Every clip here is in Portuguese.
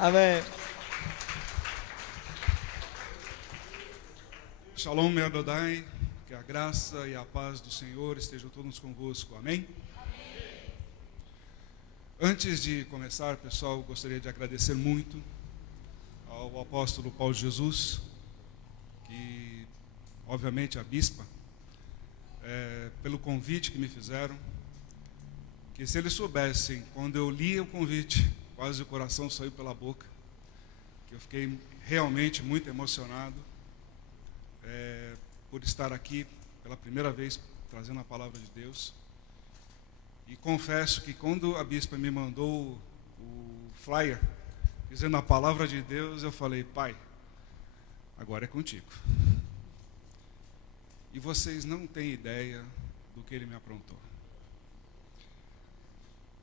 Amém. Shalom, meu Adonai, que a graça e a paz do Senhor estejam todos convosco. Amém? Amém. Antes de começar, pessoal, gostaria de agradecer muito ao apóstolo Paulo Jesus, que, obviamente, a bispa, pelo convite que me fizeram, que se eles soubessem, quando eu li o convite, quase o coração saiu pela boca, que eu fiquei realmente muito emocionado, por estar aqui pela primeira vez trazendo a palavra de Deus. E confesso que quando a bispa me mandou o flyer dizendo a palavra de Deus, eu falei: Pai, agora é contigo. E vocês não têm ideia do que ele me aprontou.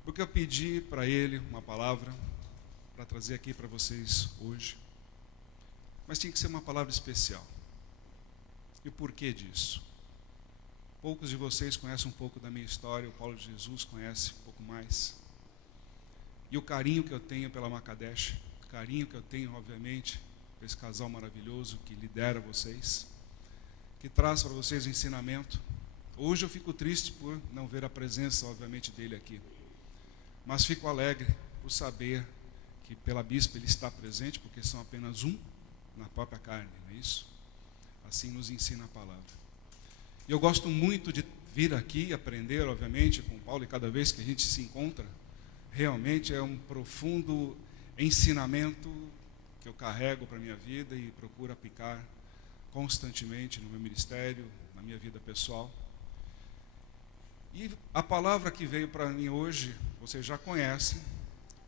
Porque eu pedi para ele uma palavra para trazer aqui para vocês hoje, mas tinha que ser uma palavra especial. E o porquê disso? Poucos de vocês conhecem um pouco da minha história, o Paulo de Jesus conhece um pouco mais. E o carinho que eu tenho pela Makadesh, o carinho que eu tenho, obviamente, por esse casal maravilhoso que lidera vocês, que traz para vocês o ensinamento. Hoje eu fico triste por não ver a presença, obviamente, dele aqui. Mas fico alegre por saber que pela bispa ele está presente, porque são apenas um na própria carne, não é isso? Assim nos ensina a palavra. E eu gosto muito de vir aqui e aprender, obviamente, com o Paulo, e cada vez que a gente se encontra, realmente é um profundo ensinamento que eu carrego para a minha vida e procuro aplicar constantemente no meu ministério, na minha vida pessoal. E a palavra que veio para mim hoje, vocês já conhecem,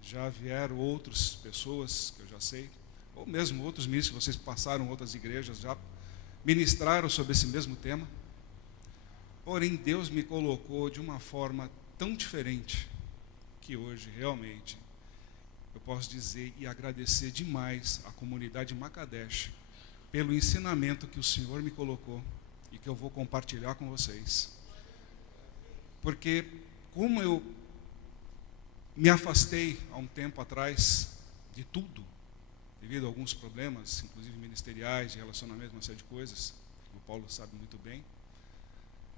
já vieram outras pessoas que eu já sei, ou mesmo outros ministros que vocês passaram, outras igrejas já ministraram sobre esse mesmo tema. Porém, Deus me colocou de uma forma tão diferente que hoje, realmente, eu posso dizer e agradecer demais à comunidade Makadesh pelo ensinamento que o Senhor me colocou e que eu vou compartilhar com vocês. Porque, como eu me afastei há um tempo atrás de tudo, devido a alguns problemas, inclusive ministeriais, de relacionamento, uma série de coisas, que o Paulo sabe muito bem.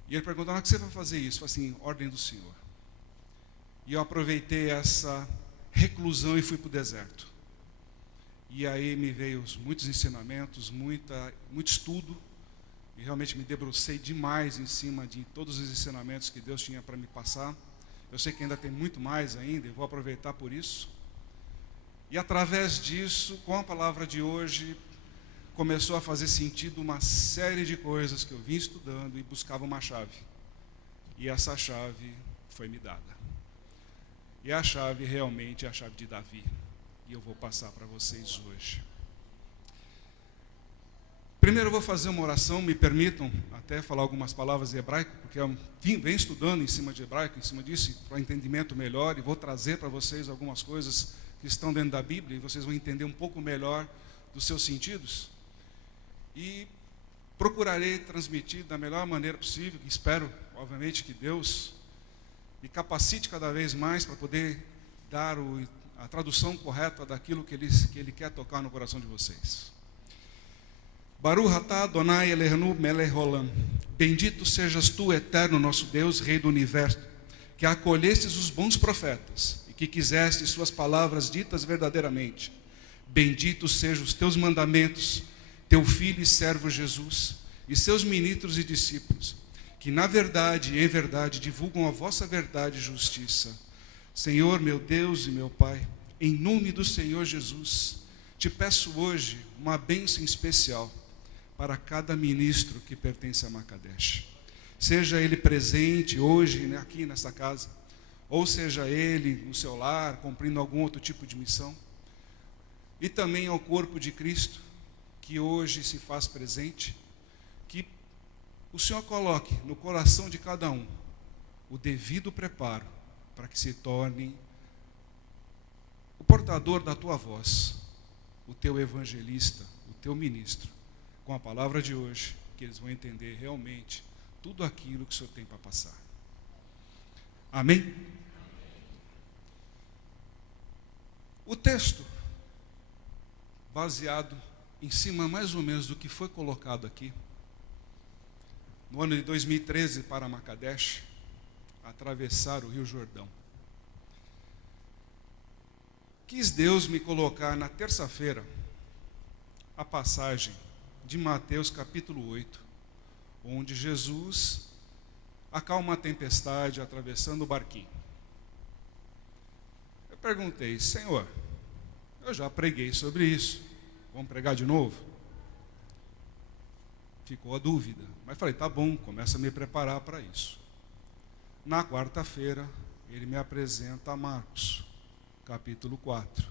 E ele perguntou: o que você vai fazer isso? Eu falei assim: ordem do Senhor. E eu aproveitei essa reclusão e fui para o deserto. E aí me veio muitos ensinamentos, muito estudo, e realmente me debrucei demais em cima de todos os ensinamentos que Deus tinha para me passar. Eu sei que ainda tem muito mais ainda, e vou aproveitar por isso. E através disso, com a palavra de hoje, começou a fazer sentido uma série de coisas que eu vim estudando e buscava uma chave. E essa chave foi me dada. E a chave realmente é a chave de Davi. E eu vou passar para vocês hoje. Primeiro eu vou fazer uma oração, me permitam até falar algumas palavras em hebraico, porque eu venho estudando em cima de hebraico, em cima disso, para entendimento melhor, e vou trazer para vocês algumas coisas que estão dentro da Bíblia, e vocês vão entender um pouco melhor dos seus sentidos. E procurarei transmitir da melhor maneira possível, espero, obviamente, que Deus me capacite cada vez mais para poder dar a tradução correta daquilo que Ele quer tocar no coração de vocês. Baruch atah Adonai Eloheinu melech haolam. Bendito sejas tu, eterno nosso Deus, Rei do Universo, que acolhestes os bons profetas e que quiseste suas palavras ditas verdadeiramente. Benditos sejam os teus mandamentos, teu filho e servo Jesus, e seus ministros e discípulos, que na verdade e em verdade divulgam a vossa verdade e justiça. Senhor, meu Deus e meu Pai, em nome do Senhor Jesus, te peço hoje uma bênção especial para cada ministro que pertence a Makadesh. Seja ele presente hoje aqui nessa casa, ou seja ele no seu lar, cumprindo algum outro tipo de missão. E também ao corpo de Cristo, que hoje se faz presente, que o Senhor coloque no coração de cada um o devido preparo para que se torne o portador da tua voz, o teu evangelista, o teu ministro, com a palavra de hoje, que eles vão entender realmente tudo aquilo que o Senhor tem para passar. Amém? O texto, baseado em cima mais ou menos do que foi colocado aqui, no ano de 2013 para Macadesh, atravessar o Rio Jordão. Quis Deus me colocar na terça-feira a passagem de Mateus capítulo 8, onde Jesus acalma a tempestade atravessando o barquinho. Eu perguntei: Senhor, eu já preguei sobre isso, vamos pregar de novo? Ficou a dúvida, mas falei: tá bom, começa a me preparar para isso. Na quarta-feira, ele me apresenta Marcos, capítulo 4,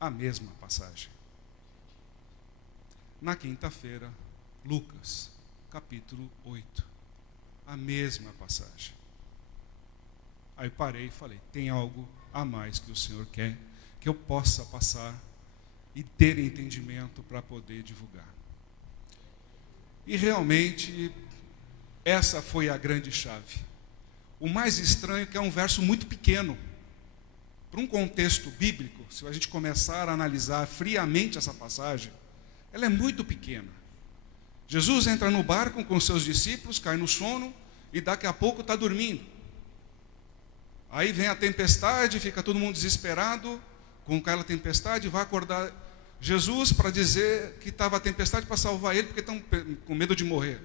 a mesma passagem. Na quinta-feira, Lucas, capítulo 8, a mesma passagem. Aí parei e falei: tem algo a mais que o Senhor quer que eu possa passar e ter entendimento para poder divulgar. E realmente, essa foi a grande chave. O mais estranho é que é um verso muito pequeno. Para um contexto bíblico, se a gente começar a analisar friamente essa passagem, ela é muito pequena. Jesus entra no barco com seus discípulos, cai no sono e daqui a pouco está dormindo. Aí vem a tempestade, fica todo mundo desesperado com aquela tempestade, vai acordar Jesus para dizer que estava a tempestade para salvar ele, porque estão com medo de morrer.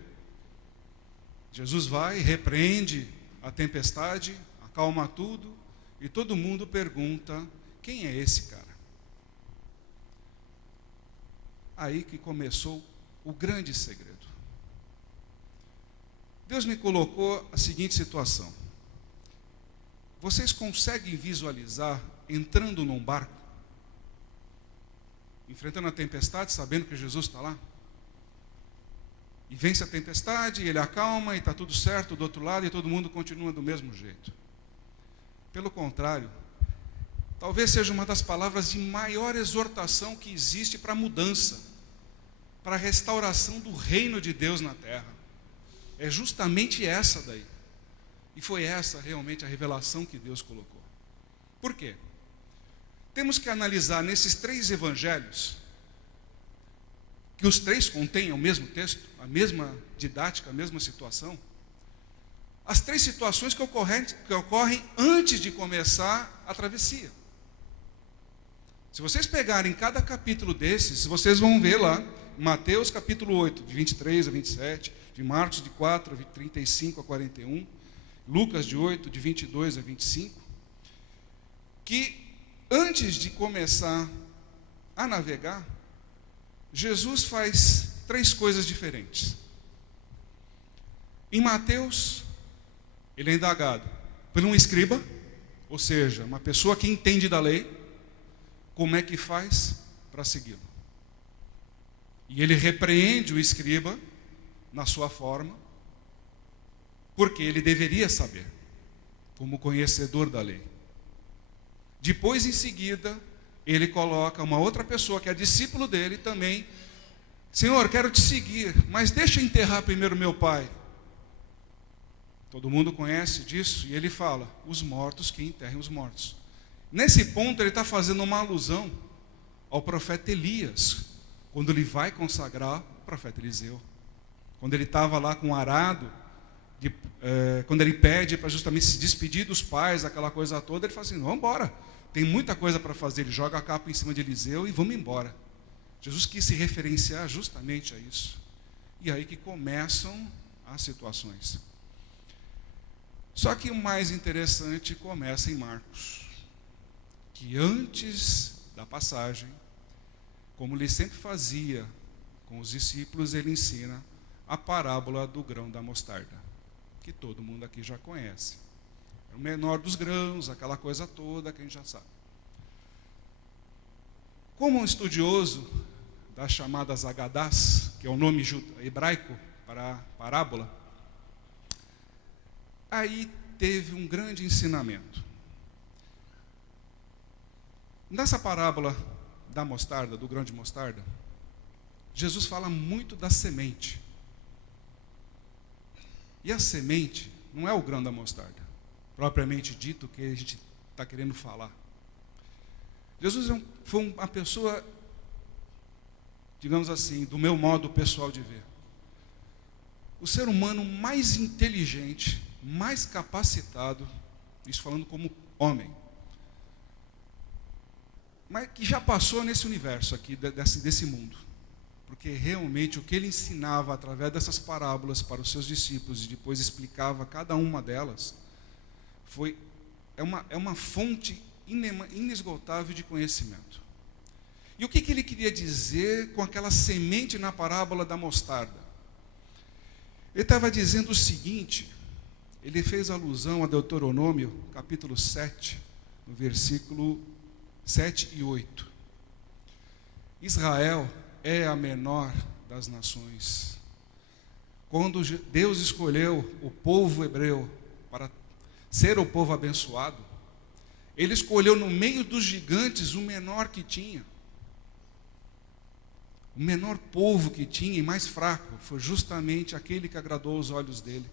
Jesus vai, repreende a tempestade, acalma tudo, e todo mundo pergunta: quem é esse cara? Aí que começou o grande segredo. Deus me colocou a seguinte situação: vocês conseguem visualizar entrando num barco, enfrentando a tempestade, sabendo que Jesus está lá? E vence a tempestade, ele acalma, e está tudo certo do outro lado, e todo mundo continua do mesmo jeito. Pelo contrário, talvez seja uma das palavras de maior exortação que existe para a mudança, para a restauração do reino de Deus na terra. É justamente essa daí. E foi essa realmente a revelação que Deus colocou. Por quê? Temos que analisar nesses 3 evangelhos, que os 3 contêm o mesmo texto, a mesma didática, a mesma situação, as 3 situações que ocorrem antes de começar a travessia. Se vocês pegarem cada capítulo desses, vocês vão ver lá, Mateus capítulo 8, de 23 a 27, de Marcos de 4 a 35 a 41, Lucas de 8, de 22 a 25, que antes de começar a navegar, Jesus faz 3 coisas diferentes. Em Mateus, ele é indagado por um escriba, ou seja, uma pessoa que entende da lei, como é que faz para segui-lo. E ele repreende o escriba na sua forma, porque ele deveria saber, como conhecedor da lei. Depois, em seguida, ele coloca uma outra pessoa que é discípulo dele também: Senhor, quero te seguir, mas deixa eu enterrar primeiro meu pai. Todo mundo conhece disso, e ele fala: os mortos que enterrem os mortos. Nesse ponto ele está fazendo uma alusão ao profeta Elias, quando ele vai consagrar o profeta Eliseu. Quando ele estava lá com o arado, quando ele pede para justamente se despedir dos pais, aquela coisa toda, ele fala assim: vamos embora, tem muita coisa para fazer. Ele joga a capa em cima de Eliseu e vamos embora. Jesus quis se referenciar justamente a isso. E aí que começam as situações. Só que o mais interessante começa em Marcos, que antes da passagem, como ele sempre fazia com os discípulos, ele ensina a parábola do grão da mostarda, que todo mundo aqui já conhece. É o menor dos grãos, aquela coisa toda que a gente já sabe. Como um estudioso das chamadas Agadás, que é o nome hebraico para parábola, aí teve um grande ensinamento. Nessa parábola da mostarda, do grão de mostarda, Jesus fala muito da semente. E a semente não é o grão da mostarda, propriamente dito, que a gente está querendo falar. Jesus foi uma pessoa, digamos assim, do meu modo pessoal de ver, o ser humano mais inteligente, mais capacitado, isso falando como homem, mas que já passou nesse universo aqui, desse mundo. Porque realmente o que ele ensinava através dessas parábolas para os seus discípulos e depois explicava cada uma delas, é uma fonte inesgotável de conhecimento. E o que ele queria dizer com aquela semente na parábola da mostarda? Ele estava dizendo o seguinte, ele fez alusão a Deuteronômio, capítulo 7, no versículo 7 e 8. Israel é a menor das nações. Quando Deus escolheu o povo hebreu para ser o povo abençoado, ele escolheu no meio dos gigantes o menor que tinha. O menor povo que tinha e mais fraco foi justamente aquele que agradou os olhos dele.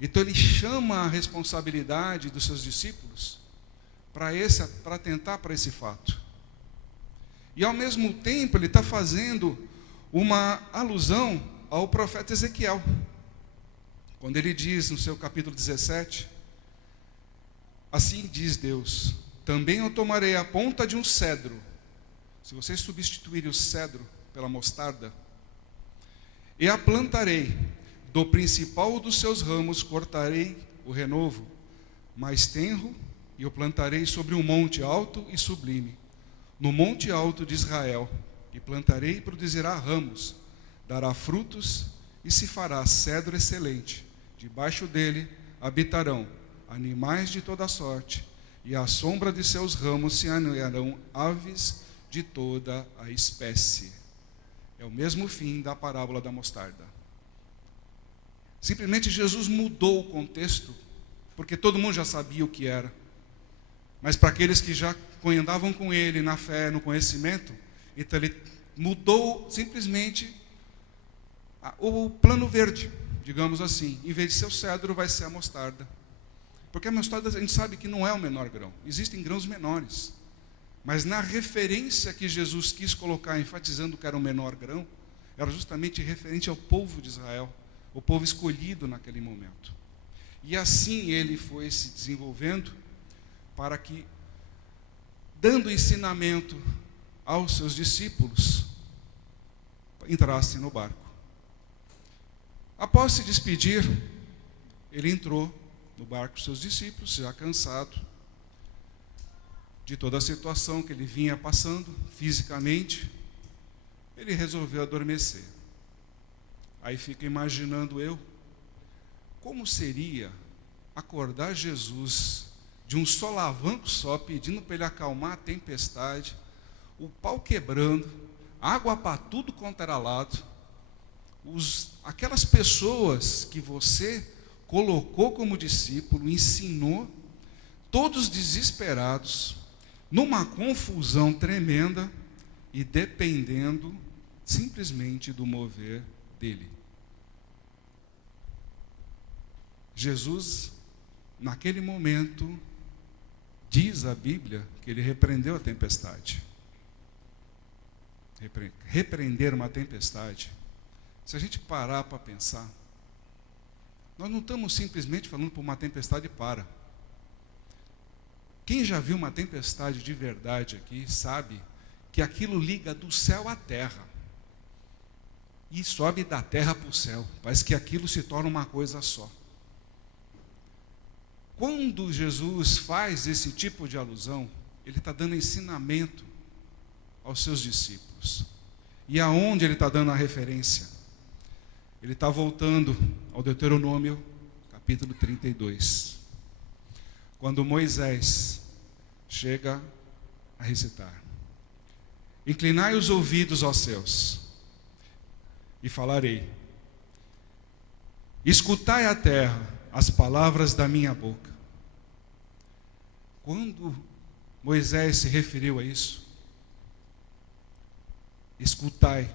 Então ele chama a responsabilidade dos seus discípulos para atentar para esse fato. E ao mesmo tempo ele está fazendo uma alusão ao profeta Ezequiel. Quando ele diz no seu capítulo 17, assim diz Deus, também eu tomarei a ponta de um cedro. Se vocês substituírem o cedro pela mostarda, e a plantarei, do principal dos seus ramos cortarei o renovo, mais tenro, e o plantarei sobre um monte alto e sublime, no monte alto de Israel, e plantarei e produzirá ramos, dará frutos e se fará cedro excelente. Debaixo dele habitarão animais de toda sorte, e à sombra de seus ramos se aninharão aves de toda a espécie. É o mesmo fim da parábola da mostarda. Simplesmente Jesus mudou o contexto, porque todo mundo já sabia o que era. Mas para aqueles que já andavam com ele na fé, no conhecimento, então ele mudou simplesmente o plano verde, digamos assim. Em vez de ser o cedro, vai ser a mostarda. Porque a mostarda a gente sabe que não é o menor grão. Existem grãos menores. Mas na referência que Jesus quis colocar, enfatizando que era o menor grão, era justamente referente ao povo de Israel, o povo escolhido naquele momento. E assim ele foi se desenvolvendo para que, dando ensinamento aos seus discípulos, entrasse no barco. Após se despedir, ele entrou no barco com seus discípulos, já cansado de toda a situação que ele vinha passando fisicamente, ele resolveu adormecer. Aí fico imaginando eu, como seria acordar Jesus de um solavanco só, pedindo para ele acalmar a tempestade, o pau quebrando, água para tudo quanto era lado, aquelas pessoas que você colocou como discípulo, ensinou, todos desesperados, numa confusão tremenda e dependendo simplesmente do mover dele. Jesus, naquele momento, diz a Bíblia que ele repreendeu a tempestade. Repreender uma tempestade, se a gente parar para pensar, nós não estamos simplesmente falando para uma tempestade para. Quem já viu uma tempestade de verdade aqui, sabe que aquilo liga do céu à terra. E sobe da terra para o céu. Parece que aquilo se torna uma coisa só. Quando Jesus faz esse tipo de alusão, ele está dando ensinamento aos seus discípulos. E aonde ele está dando a referência? Ele está voltando ao Deuteronômio, capítulo 32. Quando Moisés chega a recitar: inclinai os ouvidos aos céus, e falarei. Escutai a terra as palavras da minha boca. Quando Moisés se referiu a isso, escutai,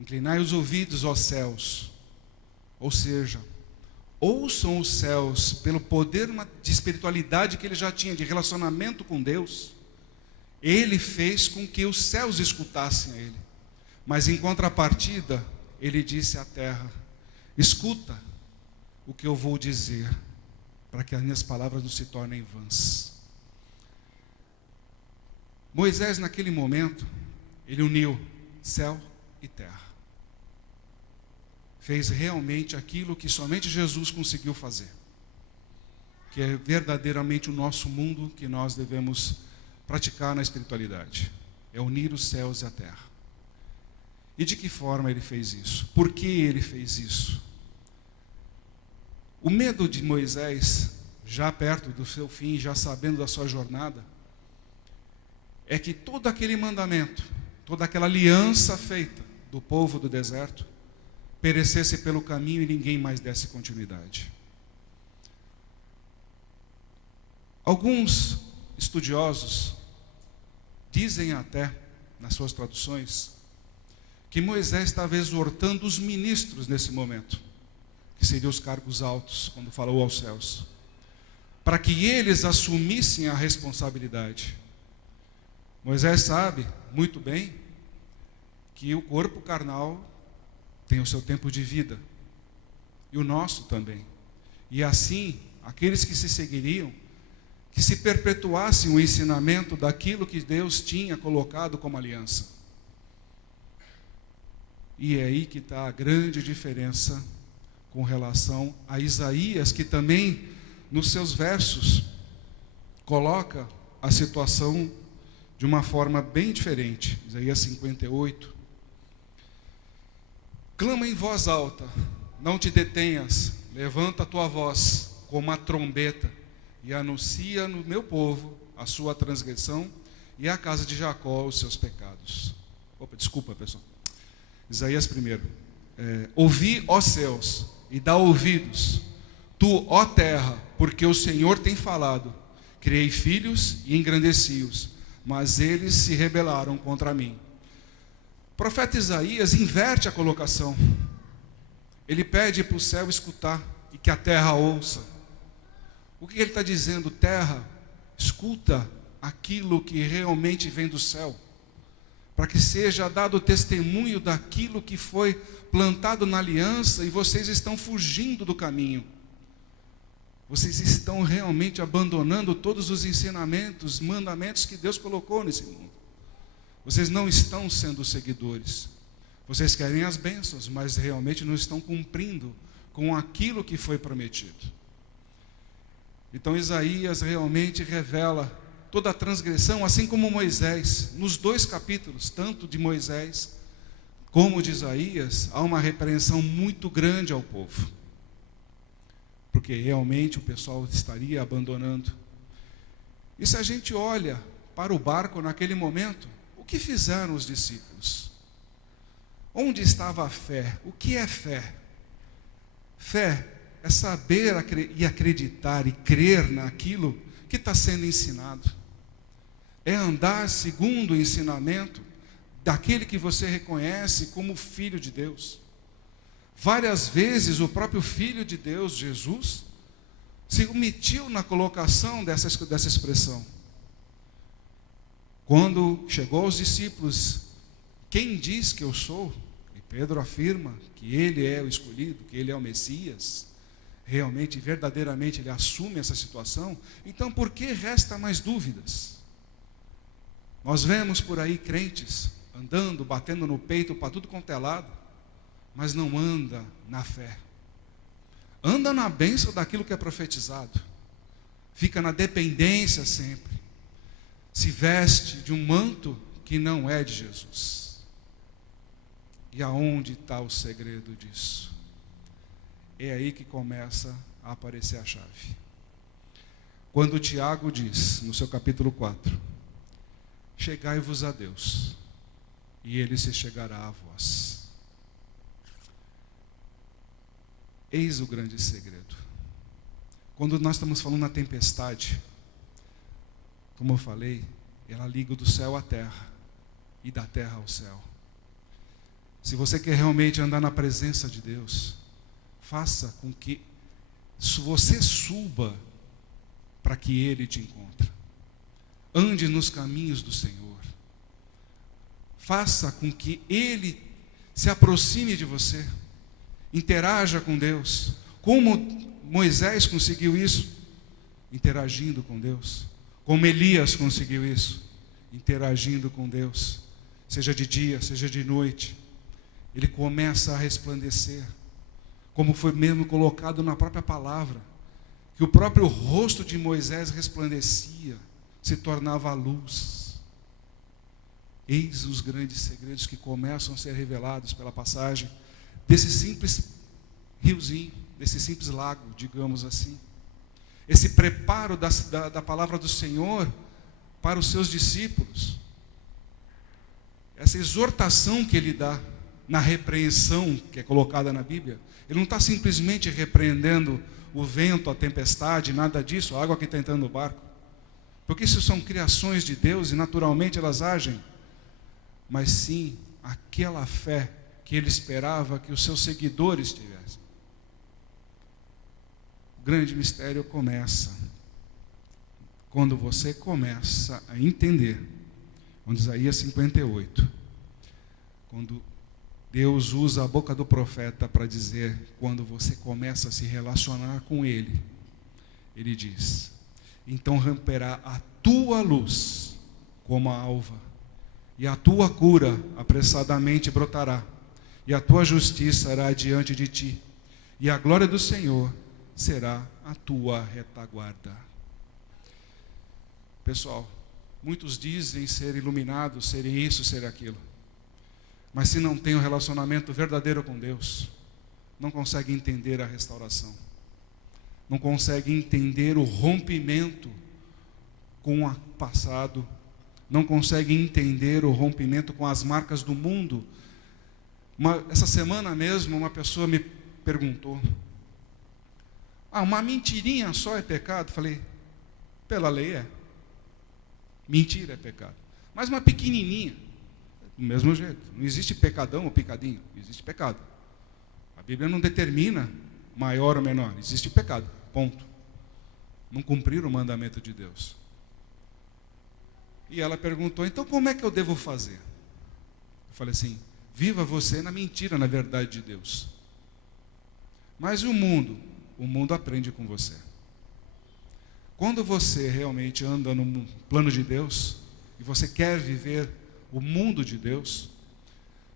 inclinai os ouvidos aos céus, ou seja, ouçam os céus, pelo poder de espiritualidade que ele já tinha, de relacionamento com Deus, ele fez com que os céus escutassem a ele. Mas em contrapartida, ele disse à terra: escuta o que eu vou dizer, para que as minhas palavras não se tornem vãs. Moisés, naquele momento, ele uniu céu e terra. Fez realmente aquilo que somente Jesus conseguiu fazer, que é verdadeiramente o nosso mundo que nós devemos praticar na espiritualidade, é unir os céus e a terra. E de que forma ele fez isso? Por que ele fez isso? O medo de Moisés, já perto do seu fim, já sabendo da sua jornada, é que todo aquele mandamento, toda aquela aliança feita do povo do deserto, perecesse pelo caminho e ninguém mais desse continuidade. Alguns estudiosos dizem até, nas suas traduções, que Moisés estava exortando os ministros nesse momento, que seriam os cargos altos, quando falou aos céus, para que eles assumissem a responsabilidade. Moisés sabe muito bem que o corpo carnal tem o seu tempo de vida, e o nosso também. E assim, aqueles que se seguiriam, que se perpetuassem o ensinamento daquilo que Deus tinha colocado como aliança. E é aí que está a grande diferença com relação a Isaías, que também, nos seus versos, coloca a situação de uma forma bem diferente. Isaías 58. Clama em voz alta, não te detenhas, levanta a tua voz como uma trombeta e anuncia no meu povo a sua transgressão e à casa de Jacó os seus pecados. Desculpa, pessoal. Isaías 1. Ouvi, ó céus, e dá ouvidos, tu, ó terra, porque o Senhor tem falado. Criei filhos e engrandeci-os, mas eles se rebelaram contra mim. O profeta Isaías inverte a colocação. Ele pede para o céu escutar e que a terra ouça. O que ele está dizendo? Terra, escuta aquilo que realmente vem do céu, para que seja dado testemunho daquilo que foi plantado na aliança e vocês estão fugindo do caminho. Vocês estão realmente abandonando todos os ensinamentos, mandamentos que Deus colocou nesse mundo. Vocês não estão sendo seguidores. Vocês querem as bênçãos, mas realmente não estão cumprindo com aquilo que foi prometido. Então Isaías realmente revela toda a transgressão, assim como Moisés. Nos 2 capítulos, tanto de Moisés como de Isaías, há uma repreensão muito grande ao povo, porque realmente o pessoal estaria abandonando. E se a gente olha para o barco naquele momento, o que fizeram os discípulos? Onde estava a fé? O que é fé? Fé é saber e acreditar e crer naquilo que está sendo ensinado. É andar segundo o ensinamento daquele que você reconhece como Filho de Deus. Várias vezes o próprio Filho de Deus, Jesus, se omitiu na colocação dessa expressão. Quando chegou aos discípulos, quem diz que eu sou? E Pedro afirma que ele é o escolhido, que ele é o Messias. Realmente, verdadeiramente, ele assume essa situação. Então, por que resta mais dúvidas? Nós vemos por aí crentes andando, batendo no peito para tudo quanto é lado, mas não anda na fé. Anda na bênção daquilo que é profetizado. Fica na dependência sempre. Se veste de um manto que não é de Jesus. E aonde está o segredo disso? É aí que começa a aparecer a chave. Quando Tiago diz, no seu capítulo 4, chegai-vos a Deus, e Ele se chegará a vós. Eis o grande segredo. Quando nós estamos falando na tempestade, como eu falei, ela liga do céu à terra, e da terra ao céu. Se você quer realmente andar na presença de Deus, faça com que você suba para que Ele te encontre. Ande nos caminhos do Senhor. Faça com que Ele se aproxime de você. Interaja com Deus. Como Moisés conseguiu isso? Interagindo com Deus. Como Elias conseguiu isso? Interagindo com Deus. Seja de dia, seja de noite. Ele começa a resplandecer. Como foi mesmo colocado na própria palavra. Que o próprio rosto de Moisés resplandecia. Se tornava a luz. Eis os grandes segredos que começam a ser revelados pela passagem desse simples riozinho, desse simples lago, digamos assim. Esse preparo da palavra do Senhor para os seus discípulos. Essa exortação que Ele dá na repreensão que é colocada na Bíblia. Ele não está simplesmente repreendendo o vento, a tempestade, nada disso, a água que está entrando no barco. Porque isso são criações de Deus e naturalmente elas agem. Mas sim, aquela fé que Ele esperava que os seus seguidores tivessem. O grande mistério começa quando você começa a entender, onde Isaías 58, quando Deus usa a boca do profeta para dizer, quando você começa a se relacionar com Ele, Ele diz, então romperá a tua luz como a alva, e a tua cura apressadamente brotará, e a tua justiça será diante de ti, e a glória do Senhor será a tua retaguarda. Pessoal, muitos dizem ser iluminados, serem isso, ser aquilo, mas se não tem um relacionamento verdadeiro com Deus, não consegue entender a restauração, não consegue entender o rompimento com o passado, não consegue entender o rompimento com as marcas do mundo. Essa semana mesmo, uma pessoa me perguntou, uma mentirinha só é pecado? Falei, pela lei é. Mentira é pecado. Mas uma pequenininha, do mesmo jeito. Não existe pecadão ou picadinho, existe pecado. A Bíblia não determina maior ou menor, existe pecado, ponto. Não cumprir o mandamento de Deus. E ela perguntou, então como é que eu devo fazer? Eu falei assim, viva você na mentira, na verdade de Deus. Mas e o mundo? O mundo aprende com você. Quando você realmente anda no plano de Deus, e você quer viver o mundo de Deus,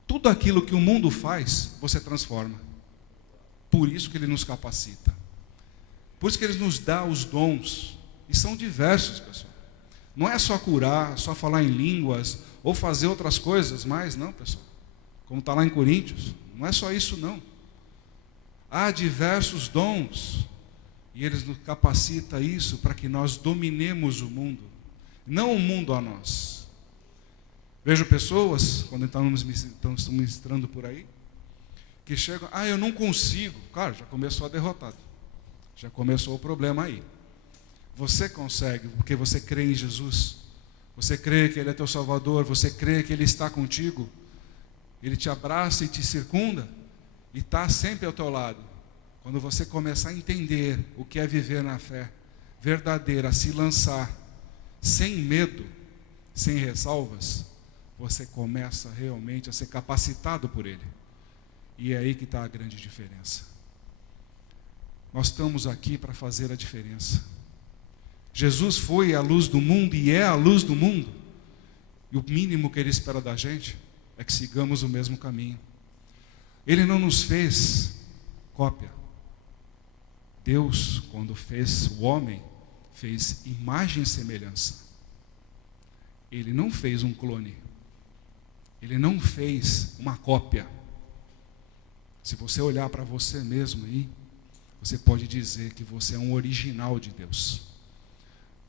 tudo aquilo que o mundo faz, você transforma. Por isso que Ele nos capacita. Por isso que Ele nos dá os dons. E são diversos, pessoal. Não é só curar, só falar em línguas, ou fazer outras coisas mais, não, pessoal. Como está lá em Coríntios, não é só isso, não. Há diversos dons, e Ele nos capacita isso para que nós dominemos o mundo, não o mundo a nós. Vejo pessoas, quando estamos ministrando por aí, que chegam, eu não consigo. Cara, já começou a derrotado. Já começou o problema aí. Você consegue, porque você crê em Jesus. Você crê que Ele é teu Salvador, você crê que Ele está contigo. Ele te abraça e te circunda, e está sempre ao teu lado. Quando você começar a entender o que é viver na fé verdadeira, se lançar, sem medo, sem ressalvas, você começa realmente a ser capacitado por Ele. E é aí que está a grande diferença. Nós estamos aqui para fazer a diferença. Jesus foi a luz do mundo e é a luz do mundo. E o mínimo que Ele espera da gente é que sigamos o mesmo caminho. Ele não nos fez cópia. Deus, quando fez o homem, fez imagem e semelhança. Ele não fez um clone. Ele não fez uma cópia. Se você olhar para você mesmo aí, você pode dizer que você é um original de Deus.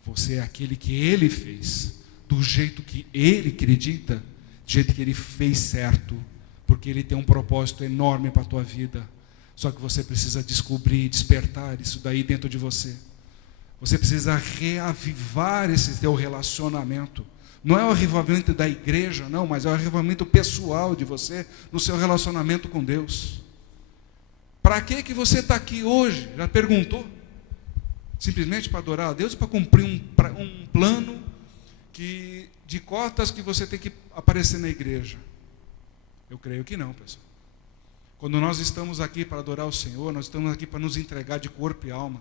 Você é aquele que Ele fez, do jeito que Ele acredita, do jeito que Ele fez certo, porque Ele tem um propósito enorme para a tua vida. Só que você precisa descobrir, despertar isso daí dentro de você. Você precisa reavivar esse teu relacionamento. Não é o avivamento da igreja, não, mas é o avivamento pessoal de você, no seu relacionamento com Deus. Para que você está aqui hoje? Já perguntou? Simplesmente para adorar a Deus ou para cumprir um plano de cotas que você tem que aparecer na igreja? Eu creio que não, pessoal. Quando nós estamos aqui para adorar o Senhor, nós estamos aqui para nos entregar de corpo e alma.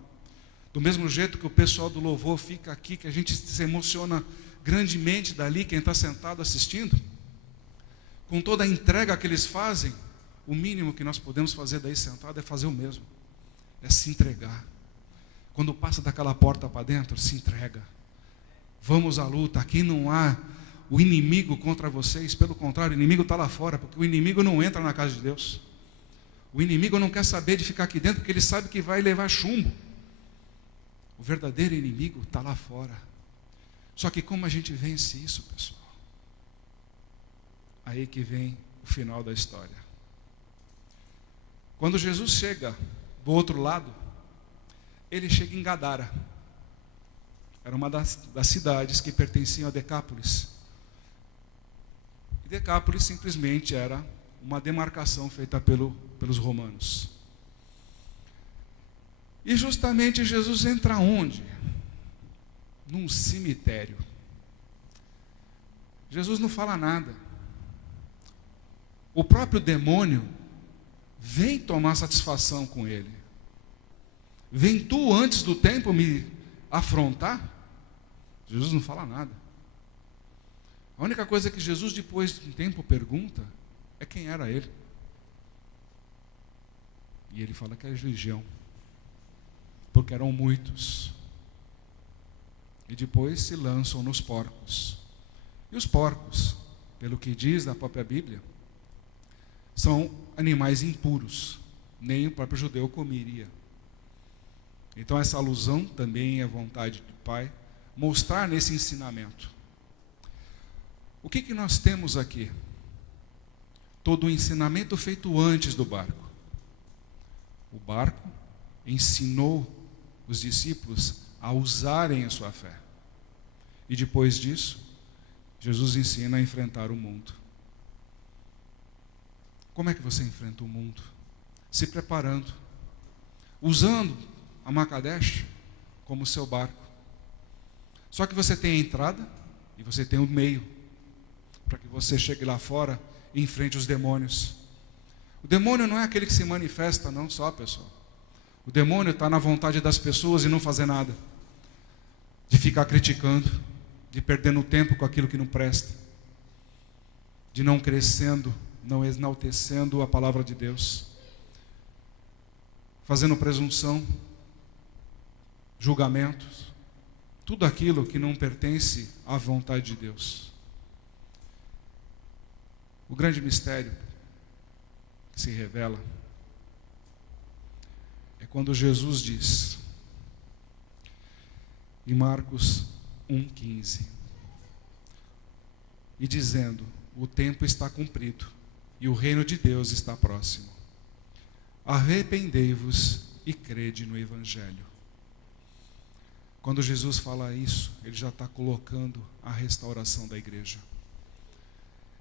Do mesmo jeito que o pessoal do louvor fica aqui, que a gente se emociona grandemente dali, quem está sentado assistindo, com toda a entrega que eles fazem, o mínimo que nós podemos fazer daí sentado é fazer o mesmo. É se entregar. Quando passa daquela porta para dentro, se entrega. Vamos à luta. Aqui não há o inimigo contra vocês. Pelo contrário, o inimigo está lá fora, porque o inimigo não entra na casa de Deus. O inimigo não quer saber de ficar aqui dentro, porque ele sabe que vai levar chumbo. O verdadeiro inimigo está lá fora. Só que como a gente vence isso, pessoal? Aí que vem o final da história. Quando Jesus chega do outro lado, ele chega em Gadara. Era uma das cidades que pertenciam a Decápolis. E Decápolis simplesmente era uma demarcação feita pelos romanos. E justamente Jesus entra onde? Num cemitério. Jesus não fala nada. O próprio demônio vem tomar satisfação com ele. Vem tu antes do tempo me afrontar? Jesus não fala nada. A única coisa que Jesus depois de um tempo pergunta é quem era ele. E ele fala que é legião. Porque eram muitos. E depois se lançam nos porcos. E os porcos, pelo que diz a própria Bíblia, são animais impuros. Nem o próprio judeu comeria. Então essa alusão também é vontade do Pai, mostrar nesse ensinamento. O que nós temos aqui? Todo o ensinamento feito antes do barco. O barco ensinou os discípulos a usarem a sua fé. E depois disso, Jesus ensina a enfrentar o mundo. Como é que você enfrenta o mundo? Se preparando, usando a Makadesh como seu barco. Só que você tem a entrada e você tem o meio, para que você chegue lá fora e enfrente os demônios. O demônio não é aquele que se manifesta não só, pessoal. O demônio está na vontade das pessoas e não fazer nada. De ficar criticando, de perdendo tempo com aquilo que não presta. De não crescendo, não enaltecendo a palavra de Deus. Fazendo presunção, julgamentos, tudo aquilo que não pertence à vontade de Deus. O grande mistério que se revela é quando Jesus diz, em Marcos 1,15, e dizendo, o tempo está cumprido e o reino de Deus está próximo. Arrependei-vos e crede no Evangelho. Quando Jesus fala isso, ele já está colocando a restauração da igreja.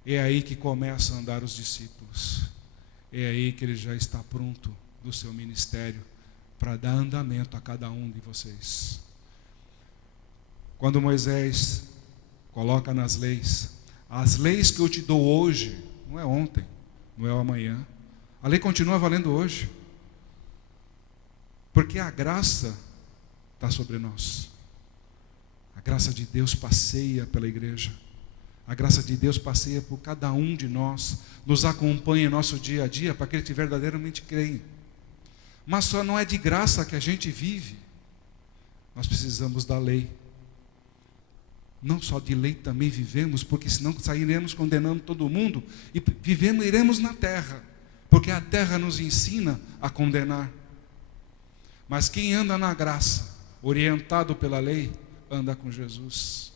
É aí que começam a andar os discípulos. É aí que ele já está pronto do seu ministério para dar andamento a cada um de vocês. Quando Moisés coloca nas leis, as leis que eu te dou hoje, não é ontem, não é amanhã. A lei continua valendo hoje. Porque a graça está sobre nós. A graça de Deus passeia pela igreja. A graça de Deus passeia por cada um de nós, nos acompanha em nosso dia a dia, para aquele que verdadeiramente creia. Mas só não é de graça que a gente vive. Nós precisamos da lei. Não só de lei também vivemos, porque senão sairemos condenando todo mundo e iremos na terra, porque a terra nos ensina a condenar. Mas quem anda na graça, orientado pela lei, anda com Jesus.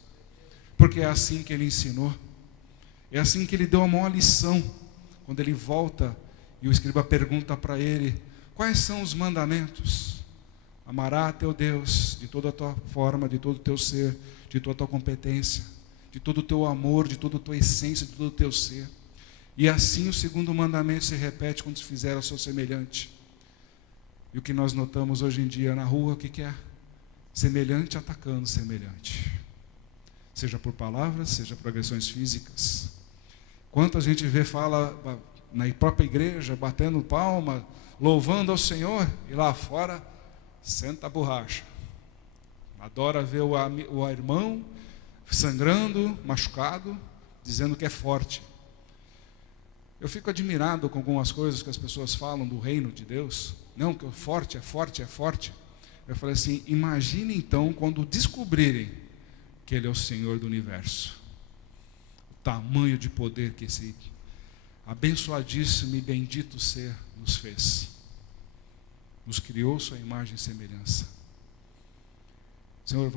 Porque é assim que ele ensinou. É assim que ele deu a maior lição. Quando ele volta e o escriba pergunta para ele, quais são os mandamentos? Amará teu Deus de toda a tua forma, de todo o teu ser, de toda a tua competência, de todo o teu amor, de toda a tua essência, de todo o teu ser. E assim o segundo mandamento se repete quando se fizer ao seu semelhante. E o que nós notamos hoje em dia na rua, o que é? Semelhante atacando semelhante. Seja por palavras, seja por agressões físicas. Quanta gente vê, fala na própria igreja, batendo palma, louvando ao Senhor, e lá fora, senta a borracha. Adora ver o irmão sangrando, machucado, dizendo que é forte. Eu fico admirado com algumas coisas que as pessoas falam do reino de Deus. Não, que o forte é forte, é forte. Eu falei assim, imagine então quando descobrirem que Ele é o Senhor do universo. O tamanho de poder que esse abençoadíssimo e bendito ser nos fez. Nos criou sua imagem e semelhança. Senhor,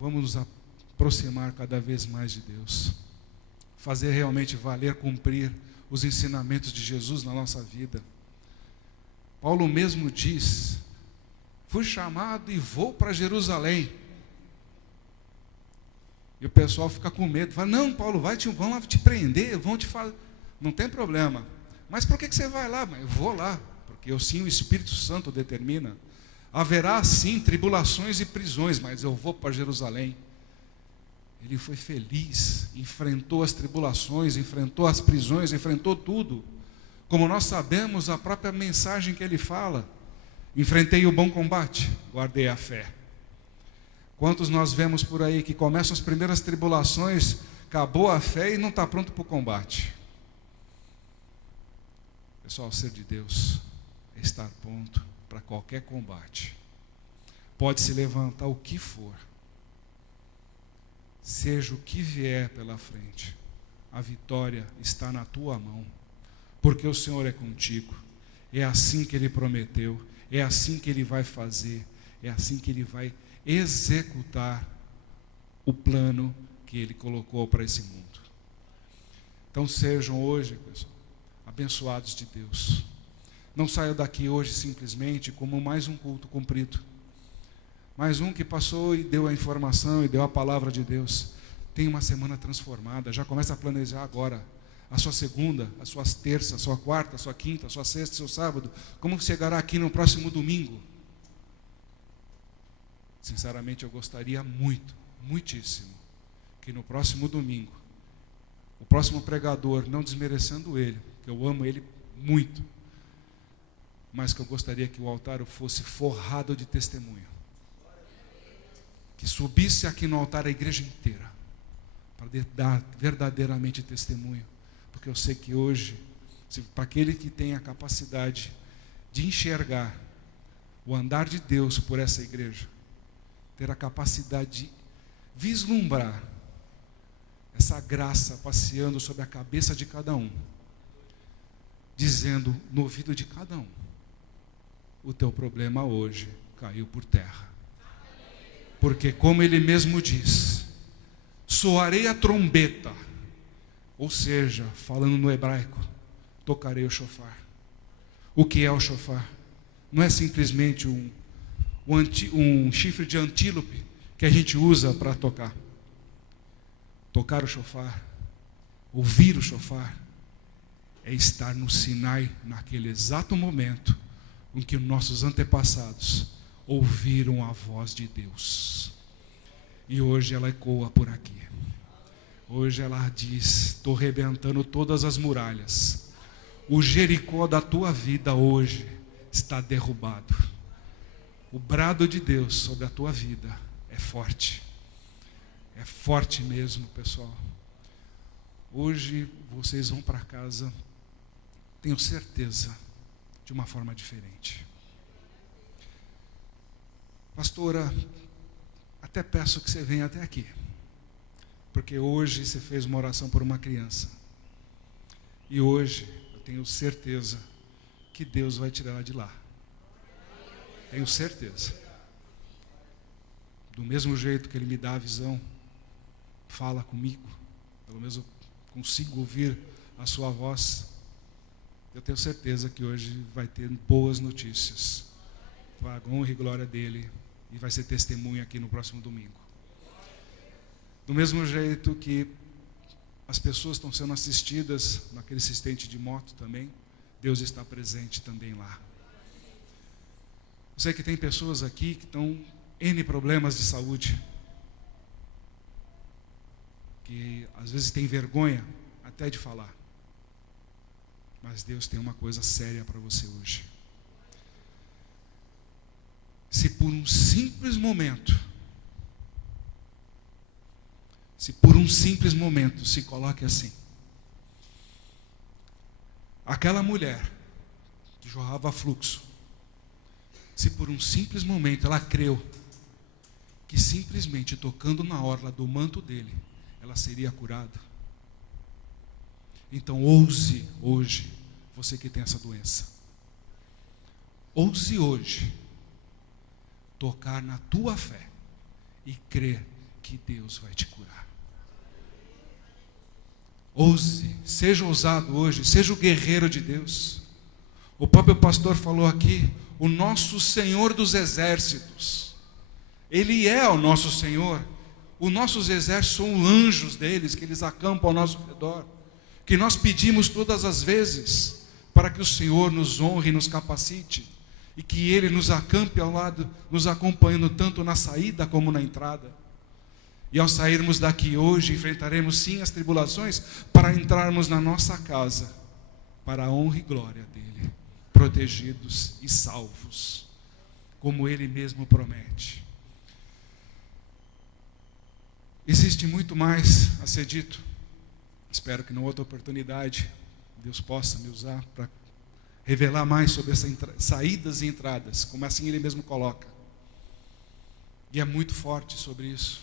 vamos nos aproximar cada vez mais de Deus. Fazer realmente valer, cumprir os ensinamentos de Jesus na nossa vida. Paulo mesmo diz, fui chamado e vou para Jerusalém. E o pessoal fica com medo, fala, não, Paulo, vão lá te prender, vão te fazer. Não tem problema. Mas por que você vai lá? Eu vou lá, porque assim o Espírito Santo determina. Haverá sim tribulações e prisões, mas eu vou para Jerusalém. Ele foi feliz, enfrentou as tribulações, enfrentou as prisões, enfrentou tudo. Como nós sabemos, a própria mensagem que ele fala, enfrentei o bom combate, guardei a fé. Quantos nós vemos por aí que começam as primeiras tribulações, acabou a fé e não está pronto para o combate? Pessoal, ser de Deus é estar pronto para qualquer combate. Pode se levantar o que for, seja o que vier pela frente, a vitória está na tua mão, porque o Senhor é contigo. É assim que Ele prometeu, é assim que Ele vai fazer, é assim que Ele vai executar o plano que Ele colocou para esse mundo. Então sejam hoje, pessoal, abençoados de Deus. Não saiam daqui hoje simplesmente como mais um culto cumprido. Mais um que passou e deu a informação e deu a palavra de Deus. Tem uma semana transformada, já começa a planejar agora. A sua segunda, a sua terça, a sua quarta, a sua quinta, a sua sexta, o seu sábado. Como chegará aqui no próximo domingo? Sinceramente, eu gostaria muito, muitíssimo, que no próximo domingo, o próximo pregador, não desmerecendo ele, que eu amo ele muito, mas que eu gostaria que o altar fosse forrado de testemunho. Que subisse aqui no altar a igreja inteira, para dar verdadeiramente testemunho. Porque eu sei que hoje, para aquele que tem a capacidade de enxergar o andar de Deus por essa igreja, ter a capacidade de vislumbrar essa graça passeando sobre a cabeça de cada um, dizendo no ouvido de cada um, o teu problema hoje caiu por terra. Porque como ele mesmo diz, soarei a trombeta, ou seja, falando no hebraico, tocarei o shofar. O que é o shofar? Não é simplesmente um chifre de antílope que a gente usa para tocar. Tocar o shofar, ouvir o shofar, é estar no Sinai naquele exato momento em que nossos antepassados ouviram a voz de Deus. E hoje ela ecoa por aqui. Hoje ela diz, estou rebentando todas as muralhas. O Jericó da tua vida hoje está derrubado. O brado de Deus sobre a tua vida é forte. É forte mesmo, pessoal. Hoje vocês vão para casa, tenho certeza, de uma forma diferente. Pastora, até peço que você venha até aqui, porque hoje você fez uma oração por uma criança. E hoje eu tenho certeza que Deus vai tirar ela de lá. Tenho certeza. Do mesmo jeito que Ele me dá a visão, fala comigo, pelo menos eu consigo ouvir a sua voz. Eu tenho certeza que hoje vai ter boas notícias. Para a honra e glória dEle. E vai ser testemunha aqui no próximo domingo. Do mesmo jeito que as pessoas estão sendo assistidas naquele assistente de moto também, Deus está presente também lá. Eu sei que tem pessoas aqui que estão N problemas de saúde, que às vezes tem vergonha até de falar. Mas Deus tem uma coisa séria para você hoje. Se por um simples momento, se coloque assim. Aquela mulher que jorrava fluxo, se por um simples momento ela creu que simplesmente tocando na orla do manto dele, ela seria curada. Então ouse hoje, você que tem essa doença, ouse hoje tocar na tua fé e crer que Deus vai te curar. Ouse, seja ousado hoje, seja o guerreiro de Deus. O próprio pastor falou aqui, o nosso Senhor dos exércitos, Ele é o nosso Senhor. Os nossos exércitos são anjos deles, que eles acampam ao nosso redor, que nós pedimos todas as vezes, para que o Senhor nos honre e nos capacite, e que Ele nos acampe ao lado, nos acompanhando tanto na saída como na entrada. E ao sairmos daqui hoje, enfrentaremos sim as tribulações, para entrarmos na nossa casa, para a honra e glória dEle, protegidos e salvos, como Ele mesmo promete. Existe muito mais a ser dito. Espero que, numa outra oportunidade, Deus possa me usar para revelar mais sobre essas saídas e entradas, como assim Ele mesmo coloca. E é muito forte sobre isso,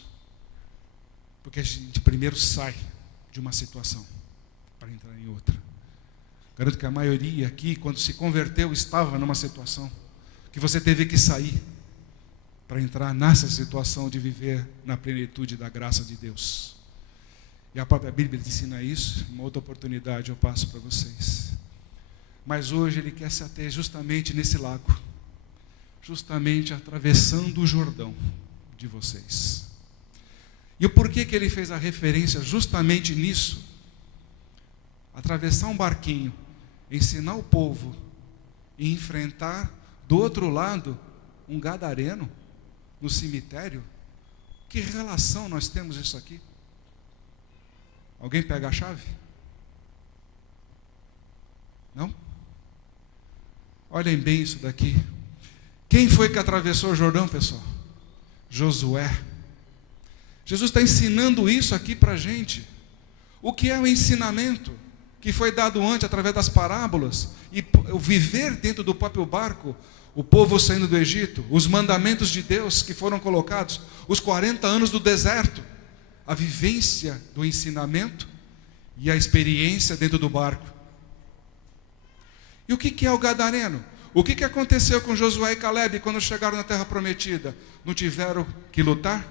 porque a gente primeiro sai de uma situação para entrar em outra. Garanto que a maioria aqui, quando se converteu, estava numa situação que você teve que sair para entrar nessa situação de viver na plenitude da graça de Deus. E a própria Bíblia ensina isso. Uma outra oportunidade eu passo para vocês. Mas hoje Ele quer se ater justamente nesse lago, justamente atravessando o Jordão de vocês. E o porquê que Ele fez a referência justamente nisso? Atravessar um barquinho, ensinar o povo e enfrentar do outro lado um gadareno no cemitério. Que relação nós temos isso aqui? Alguém pega a chave? Não? Olhem bem isso daqui. Quem foi que atravessou o Jordão, pessoal? Josué. Jesus está ensinando isso aqui para a gente. O que é o ensinamento que foi dado antes através das parábolas, e o viver dentro do próprio barco, o povo saindo do Egito, os mandamentos de Deus que foram colocados, os 40 anos do deserto, a vivência do ensinamento e a experiência dentro do barco. E o que é o gadareno? O que aconteceu com Josué e Caleb quando chegaram na terra prometida? Não tiveram que lutar?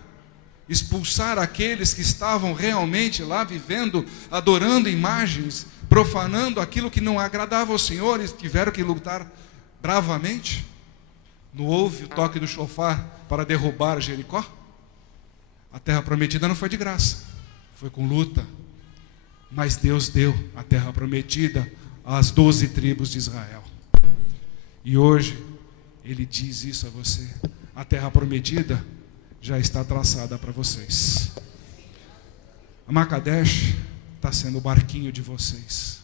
Expulsar aqueles que estavam realmente lá vivendo, adorando imagens, profanando aquilo que não agradava ao Senhor, e tiveram que lutar bravamente? Não houve o toque do shofar para derrubar Jericó? A terra prometida não foi de graça, foi com luta. Mas Deus deu a terra prometida às 12 tribos de Israel. E hoje Ele diz isso a você: a terra prometida já está traçada para vocês. A Makadesh está sendo o barquinho de vocês.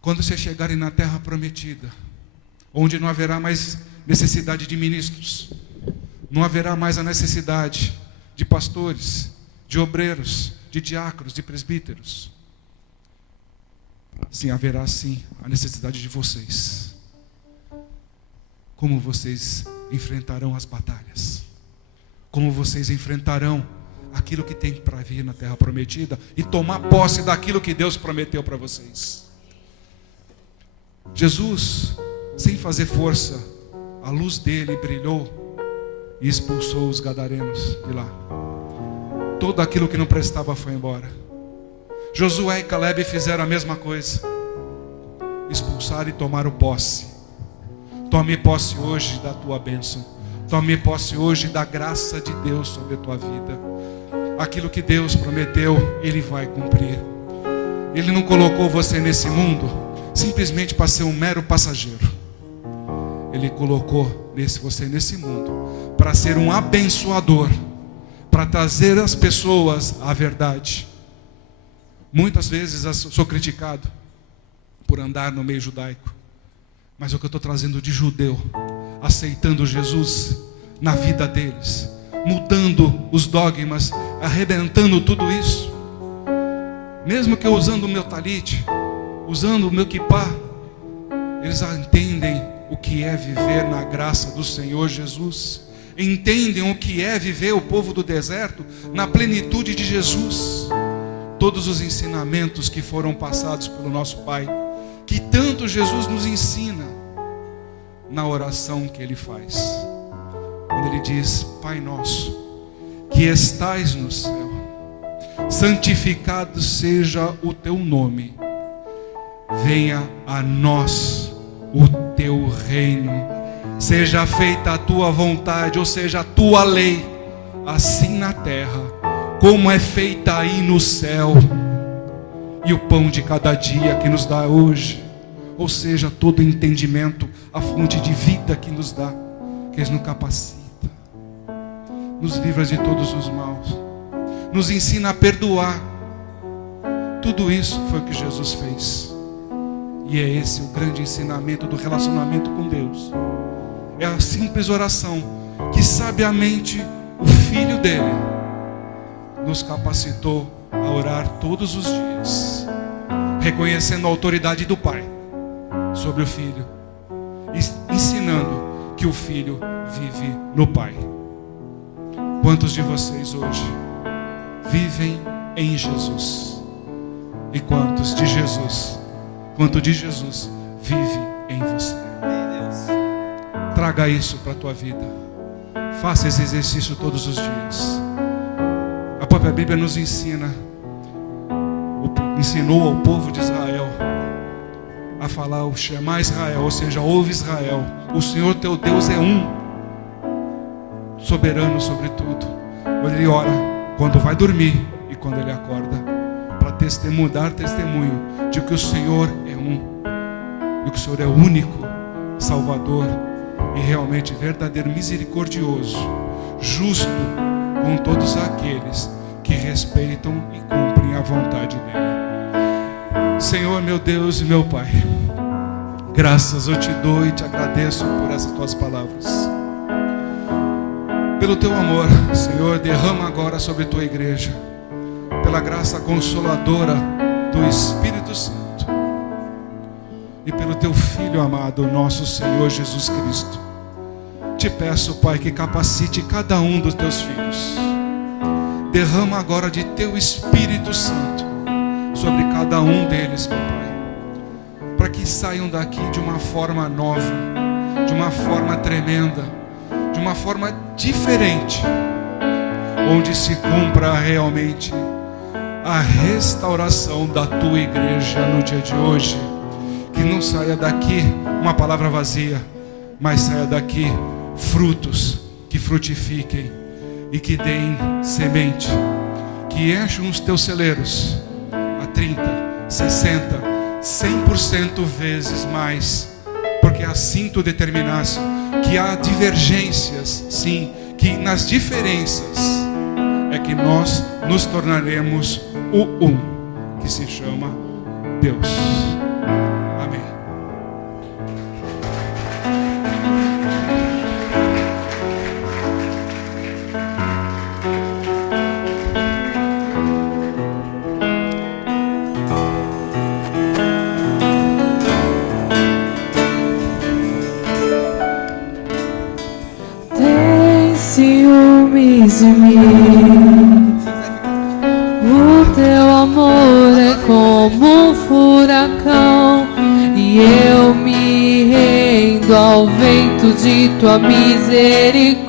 Quando vocês chegarem na terra prometida, onde não haverá mais necessidade de ministros, não haverá mais a necessidade de pastores, de obreiros, de diáconos, de presbíteros. Sim, haverá sim a necessidade de vocês. Como vocês enfrentarão as batalhas? Como vocês enfrentarão aquilo que tem para vir na terra prometida e tomar posse daquilo que Deus prometeu para vocês? Jesus, sem fazer força, a luz dele brilhou e expulsou os gadarenos de lá. Tudo aquilo que não prestava foi embora. Josué e Caleb fizeram a mesma coisa. Expulsaram e tomaram posse. Tome posse hoje da tua bênção. Tome posse hoje da graça de Deus sobre a tua vida. Aquilo que Deus prometeu, Ele vai cumprir. Ele não colocou você nesse mundo simplesmente para ser um mero passageiro. Ele colocou você nesse mundo para ser um abençoador, para trazer as pessoas à verdade. Muitas vezes eu sou criticado por andar no meio judaico, mas o que eu estou trazendo de judeu, aceitando Jesus na vida deles, mudando os dogmas, arrebentando tudo isso, mesmo que eu usando o meu talite, usando o meu kippá, eles entendem o que é viver na graça do Senhor Jesus, entendem o que é viver o povo do deserto na plenitude de Jesus. Todos os ensinamentos que foram passados pelo nosso Pai, que tanto Jesus nos ensina na oração que Ele faz, quando Ele diz: Pai nosso, que estais no céu, santificado seja o teu nome, venha a nós o teu reino, seja feita a tua vontade, ou seja, a tua lei, assim na terra, como é feita aí no céu. E o pão de cada dia que nos dá hoje, ou seja, todo entendimento, a fonte de vida que nos dá, que nos capacita, nos livra de todos os maus, nos ensina a perdoar. Tudo isso foi o que Jesus fez. E é esse o grande ensinamento do relacionamento com Deus. É a simples oração que sabiamente o Filho dele nos capacitou a orar todos os dias, reconhecendo a autoridade do Pai sobre o Filho, e ensinando que o Filho vive no Pai. Quantos de vocês hoje vivem em Jesus? E quantos de Jesus, quanto de Jesus vive em você? Traga isso para a tua vida. Faça esse exercício todos os dias. A própria Bíblia nos ensinou ao povo de Israel a falar o Shema Israel, ou seja, ouve Israel, o Senhor teu Deus é um, soberano sobre tudo. Quando ele ora, quando vai dormir e quando ele acorda, para dar testemunho de que o Senhor é um, e que o Senhor é o único Salvador e realmente verdadeiro, misericordioso, justo com todos aqueles que respeitam e cumprem a vontade dele. Senhor, meu Deus e meu Pai, graças eu te dou e te agradeço por essas tuas palavras, pelo teu amor. Senhor, derrama agora sobre a tua igreja, pela graça consoladora do Espírito Santo, e pelo teu Filho amado, nosso Senhor Jesus Cristo. Te peço, Pai, que capacite cada um dos teus filhos. Derrama agora de teu Espírito Santo sobre cada um deles, meu Pai, para que saiam daqui de uma forma nova, de uma forma tremenda, de uma forma diferente, onde se cumpra realmente a restauração da tua igreja no dia de hoje. Que não saia daqui uma palavra vazia, mas saia daqui frutos que frutifiquem e que deem semente, que enchem os teus celeiros a 30, 60, 100% vezes mais, porque assim tu determinaste que há divergências, sim, que nas diferenças é que nós nos tornaremos o um, que se chama Deus. Amém. Tem ciúmes de mim, o teu amor é como um furacão, e eu me rendo ao vento de tua misericórdia.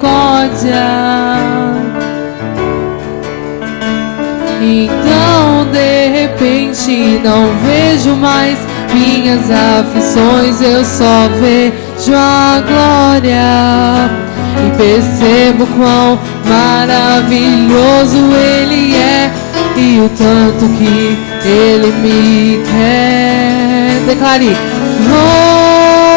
Então de repente não vejo mais minhas aflições, eu só vejo a glória e percebo quão maravilhoso Ele é e o tanto que Ele me quer. Declare: oh,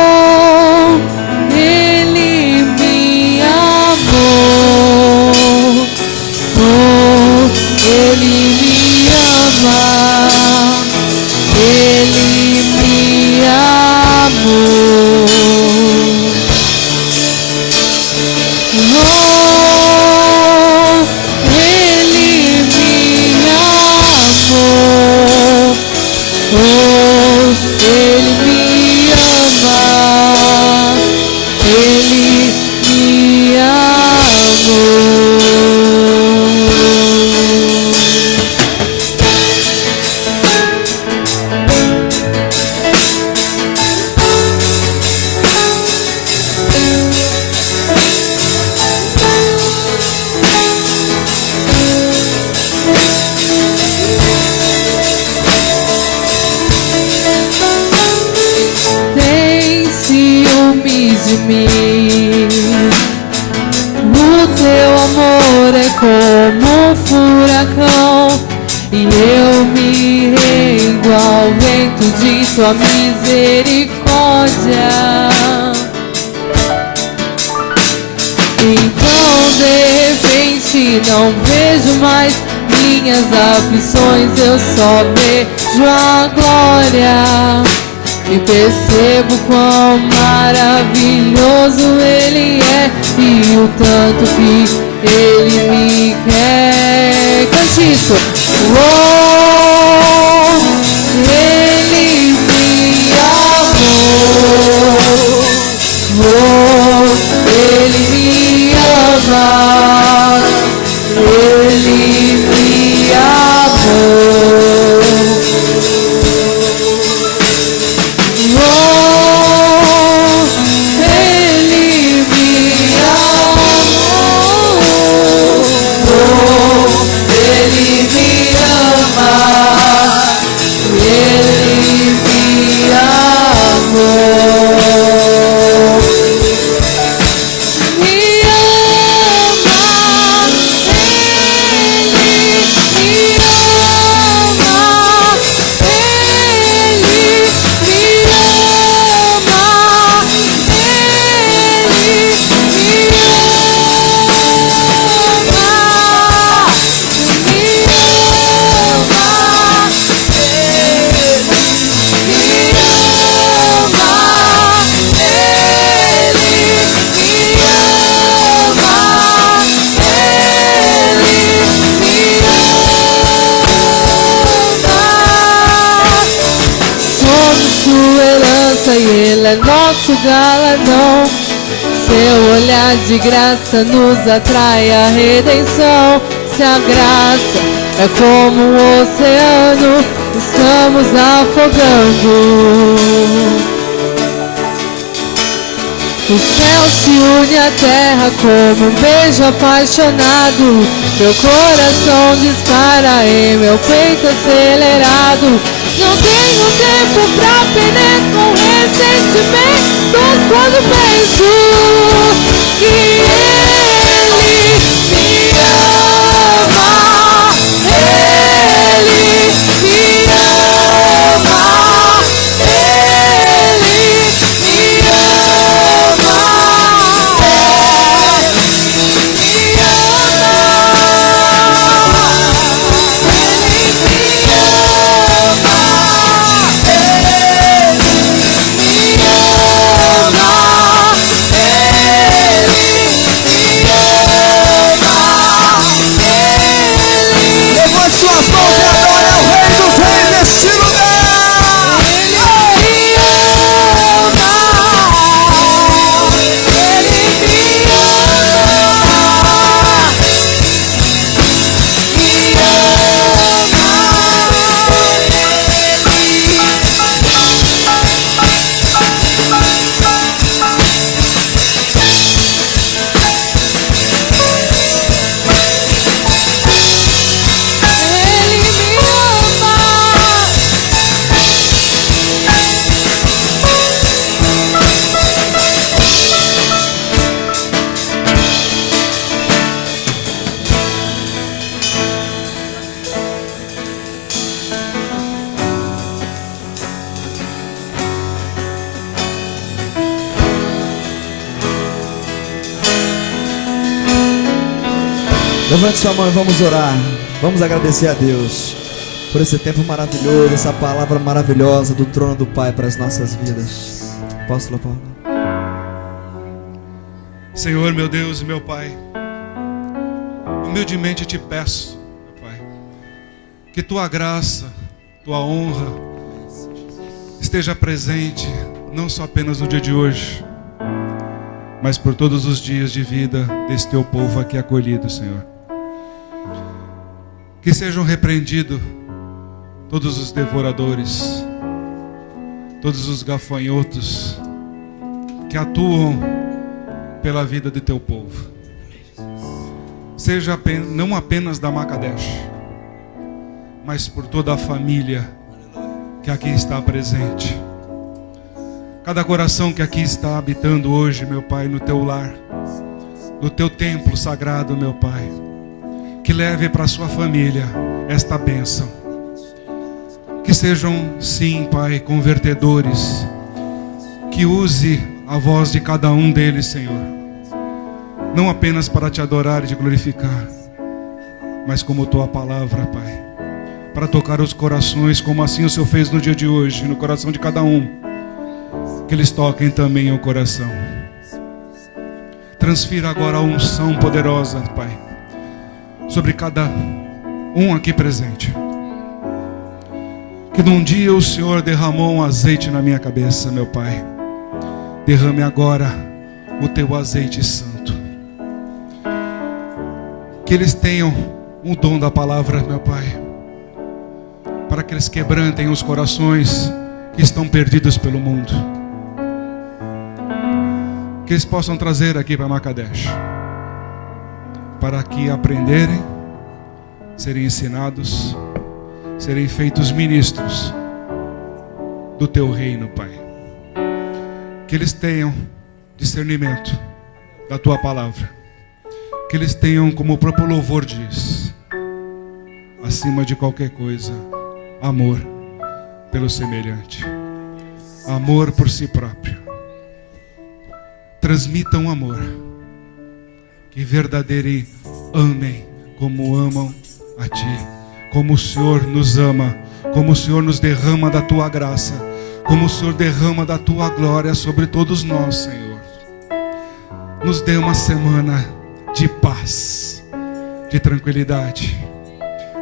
Tua misericórdia. Então de repente não vejo mais minhas aflições, eu só vejo a glória e percebo quão maravilhoso Ele é e o tanto que Ele me quer. Cante isso. Ele me amou, Ele me ama, Ele me amou, Ele me amou, Ele me ama. Ele é nosso galardão, seu olhar de graça nos atrai a redenção. Se a graça é como um oceano, estamos afogando. O céu se une à terra como um beijo apaixonado. Meu coração dispara em meu peito acelerado. Não tenho tempo pra perder com ressentimentos quando penso que Ele me ama, Ele me ama, Ele me ama, Suas mãos e adora o Rei dos Reis neste lugar. Ele me ama, Ele me Levante sua mão e vamos orar. Vamos agradecer a Deus por esse tempo maravilhoso, essa palavra maravilhosa do trono do Pai para as nossas vidas. Apóstolo Paulo. Senhor, meu Deus e meu Pai, humildemente te peço, meu Pai, que tua graça, tua honra esteja presente, não só apenas no dia de hoje, mas por todos os dias de vida desse teu povo aqui acolhido, Senhor. Que sejam repreendidos todos os devoradores, todos os gafanhotos que atuam pela vida de teu povo. Seja não apenas da Makadesh, mas por toda a família que aqui está presente. Cada coração que aqui está habitando hoje, meu Pai, no teu lar, no teu templo sagrado, meu Pai, que leve para sua família esta bênção. Que sejam, sim, Pai, convertedores, que use a voz de cada um deles, Senhor, não apenas para te adorar e te glorificar, mas como tua palavra, Pai, para tocar os corações, como assim o Senhor fez no dia de hoje, no coração de cada um, que eles toquem também o coração. Transfira agora a unção poderosa, Pai, sobre cada um aqui presente. Que num dia o Senhor derramou um azeite na minha cabeça, meu Pai. Derrame agora o teu azeite santo. Que eles tenham o dom da palavra, meu Pai, para que eles quebrantem os corações que estão perdidos pelo mundo. Que eles possam trazer aqui para Makadesh, para que aprenderem, serem ensinados, serem feitos ministros do teu reino, Pai. Que eles tenham discernimento da tua palavra. Que eles tenham, como o próprio louvor diz, acima de qualquer coisa, amor pelo semelhante, amor por si próprio. Transmitam amor, que verdadeiramente amem como amam a Ti, como o Senhor nos ama, como o Senhor nos derrama da Tua graça, como o Senhor derrama da Tua glória sobre todos nós, Senhor. Nos dê uma semana de paz, de tranquilidade,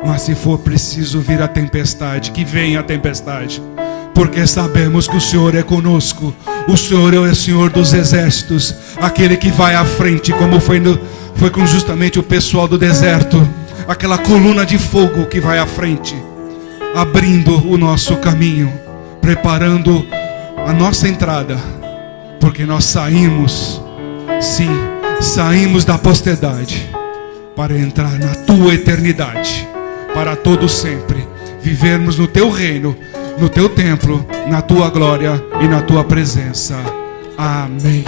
mas se for preciso vir a tempestade, que venha a tempestade, porque sabemos que o Senhor é conosco. O Senhor é o Senhor dos exércitos, aquele que vai à frente, como foi com justamente o pessoal do deserto, aquela coluna de fogo que vai à frente, abrindo o nosso caminho, preparando a nossa entrada, porque nós saímos, sim, saímos da posteridade para entrar na tua eternidade, para todo sempre, vivermos no teu reino, no teu templo, na tua glória e na tua presença. Amém.